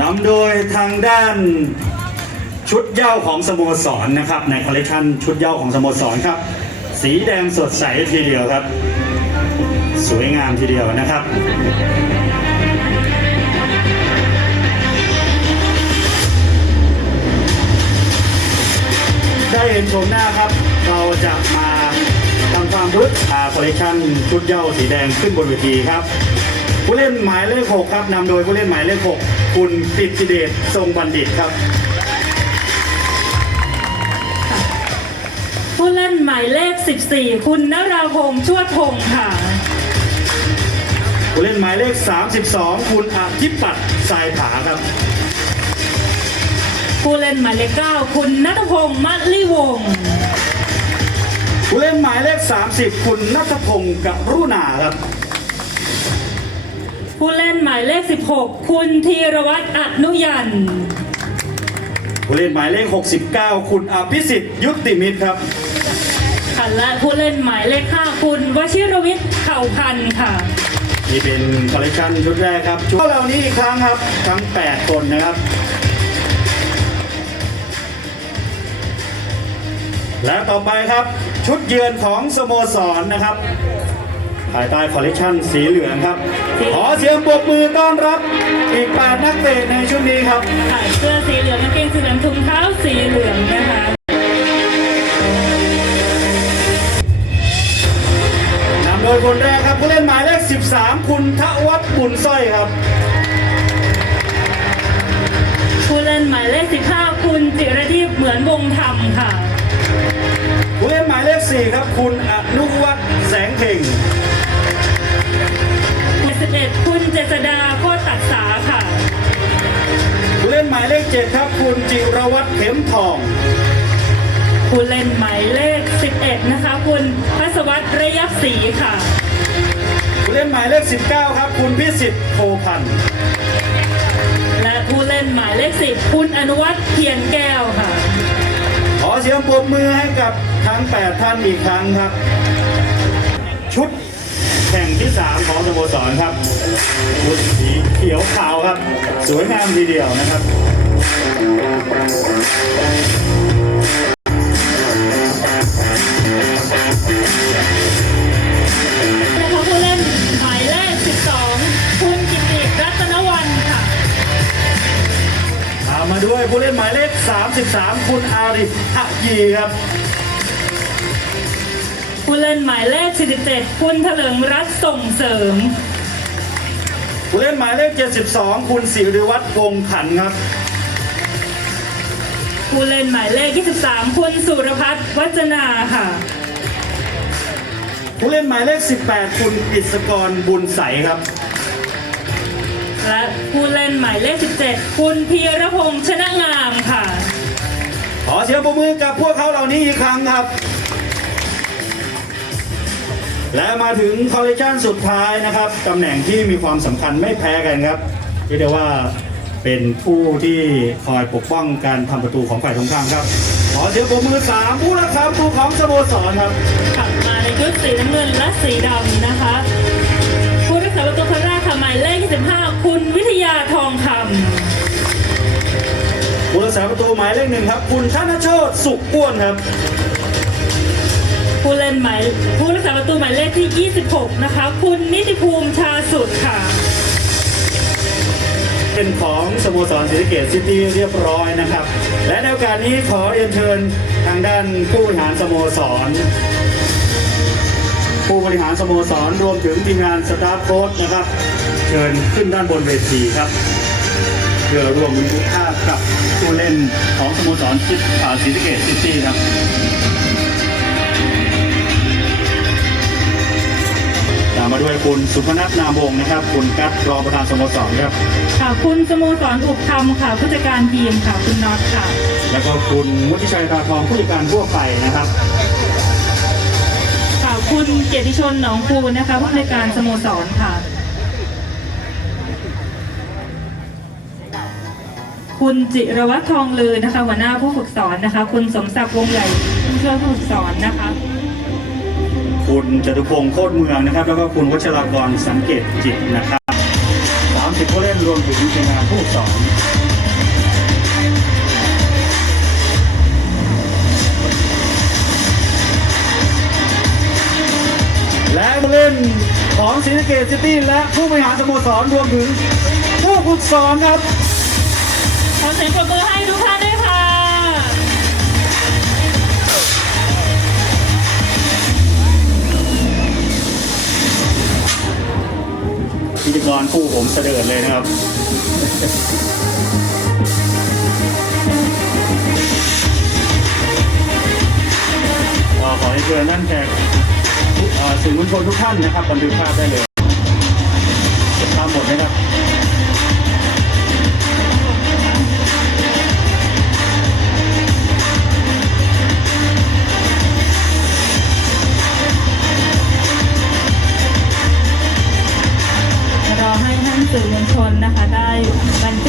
นำโดยทางด้านชุดเย้าของสโมสรนะครับในคอลเลคชันชุดเย้าของสโมสรครับ สีแดงสดใสทีเดียวครับ สวยงามทีเดียวนะครับได้เห็นชมหน้าครับ เราจะมาทำความรู้อาคอลเลคชันชุดเย้าสีแดงขึ้นบนเวทีครับ ผู้เล่นหมายเลข 6 ครับนำโดยผู้เล่นหมายเลข 6 คุณปิติเดชทรงบัณฑิตครับผู้เล่นหมายเลข 14 คุณนราพงษ์ชวดพงศ์ค่ะผู้เล่นหมายเลข 32 คุณอาทิปัตย์สายผาครับผู้เล่นหมายเลข 9 คุณนัทพงศ์มัลลิวงศ์ผู้เล่นหมายเลข 30 คุณนัทพงศ์กรุณาครับ ผู้เล่นหมายเลข 16 คุณธีรวัตรอนุยันต์ผู้เล่นหมายเลข 69 คุณอภิสิทธิ์ยุติมิตรครับค่ะและผู้เล่นหมายเลข 5 คุณวชิรวิทย์เข่าพันธ์ค่ะ นี่เป็นคอลเลคชันชุดแรกครับชุดเหล่านี้อีกครั้งครับ ทั้ง 8 คนนะครับ และต่อไปครับชุดเยือนของสโมสรนะครับ ภายใต้คอลเลคชันสีเหลืองครับ ขอเสียงปรบมือต้อนรับอีก 8 นักเตะในชุดนี้ครับ ค่ะเสื้อสีเหลืองกางเกงสีเหลืองถุงเท้าสีเหลืองนะคะ นำโดยคนแรกครับผู้เล่นหมายเลข 13 คุณทวัฒน์บุญสร้อยครับ ผู้เล่นหมายเลข 15 คุณจิรทิพย์เหมือนวงธรรมค่ะ ผู้เล่นหมายเลข 4 ครับ คุณอนุวัฒน์แสงเพ่ง หมาย11คุณเจษดาโคตรตัดสาค่ะผู้เล่นหมายเลข7ครับคุณจิรวัตรเข็มทองผู้เล่นหมายเลข 11 นะคะ คุณพัสวัตรระยับศรีค่ะผู้เล่นหมายเลข 19 ครับ คุณพิสิทธิ์โพพันธ์และผู้เล่นหมายเลข 10 คุณอนุวัฒน์เทียนแก้วค่ะ ขอเสียงปรบมือให้กับทั้ง 8 ท่านอีกครั้งครับ ชุด แข่งที่ 3 ของสโมสรครับชุดสีเขียวขาวครับ สวยงามทีเดียวนะครับนะคะผู้เล่นหมายเลข12คุณกิติรัตนวันค่ะตามมาด้วยผู้เล่นหมายเลข 33 คุณอาริฟอะยีครับ ผู้เล่นหมายเลข 47 คุณเถลิงรัตน์ส่งเสริม ผู้เล่นหมายเลข 72 คุณสิริวัฒน์วงศ์ขันธ์ครับ ผู้เล่นหมายเลข 23 คุณสุรพัฒน์วัจนาค่ะ ผู้เล่นหมายเลข 18 คุณอิสกรบุญใสครับ และผู้เล่นหมายเลข 17 คุณพีรพงษ์ชนะงามค่ะ ขอเสียงปรบมือกับพวกเขาเหล่านี้อีกครั้งครับ และมาถึงคอลเลคชันสุดท้ายนะครับตำแหน่งที่มีความสำคัญไม่แพ้กันครับที่เรียกว่าเป็นผู้ที่คอยปกป้องการทำประตูของฝ่ายตรงข้ามครับ ขอเสียงปรบมือสามผู้รักษาประตูของสโมสรครับขับมาในชุดสีน้ำเงินและสีดำนะคะ ผู้รักษาประตูคนแรกค่ะหมายเลข25 คุณวิทยาทองคผู้รักษาประตูหมายเลขหนึ่งครับ คุณธนโชตสุขอ้วนครับำ ผู้เล่นหมายผู้รักษาประตูหมายเลขที่ 26 นะคะ คุณนิติภูมิชาสุดค่ะ เป็นของสโมสรศรีสะเกษซิตี้เรียบร้อยนะครับ และในโอกาสนี้ขอเรียนเชิญทางด้านผู้บริหารสโมสร ผู้บริหารสโมสรรวมถึงทีมงานสตาฟโค้ชนะครับ เชิญขึ้นด้านบนเวทีครับเพื่อร่วมบันทึกภาพกับผู้เล่นของสโมสรศรีสะเกษซิตี้ครับ มมาด้วยคุณสุพนัทนามวงศ์นะครับ คุณกัตรองประธานสโมสรครับ ค่ะคุณสโมสรอุปธรรมค่ะผู้จัดการทีมค่ะคุณน็อตค่ะ แล้วก็คุณมุทิชัยตาทองผู้จัดการทั่วไปนะครับ ค่ะคุณเกียรติชนหนองคูนะคะผู้จัดการสโมสรค่ะ คุณจิรวัตรทองลือนะคะหัวหน้าผู้ฝึกสอนนะคะ คุณสมศักดิ์วงใหญ่ผู้ช่วยผู้ฝึกสอนนะคะ คุณจตุพงศ์โคตรเมืองนะครับ แล้วก็คุณวัชรากรสังเกตจิตนะครับสิบผู้เล่นรวมถึงทีมงานผู้สอนและผู้เล่นของศรีสะเกดซิตี้และผู้บริหารสโมสรรวมถึงผู้ฝึกสอนครับ พิธีกรคู่ผมเสดิร์ดเลยนะครับขอให้เชิญนั่นแขกสื่อมวลชนทุกท่านนะครับบันทึกภาพได้เลย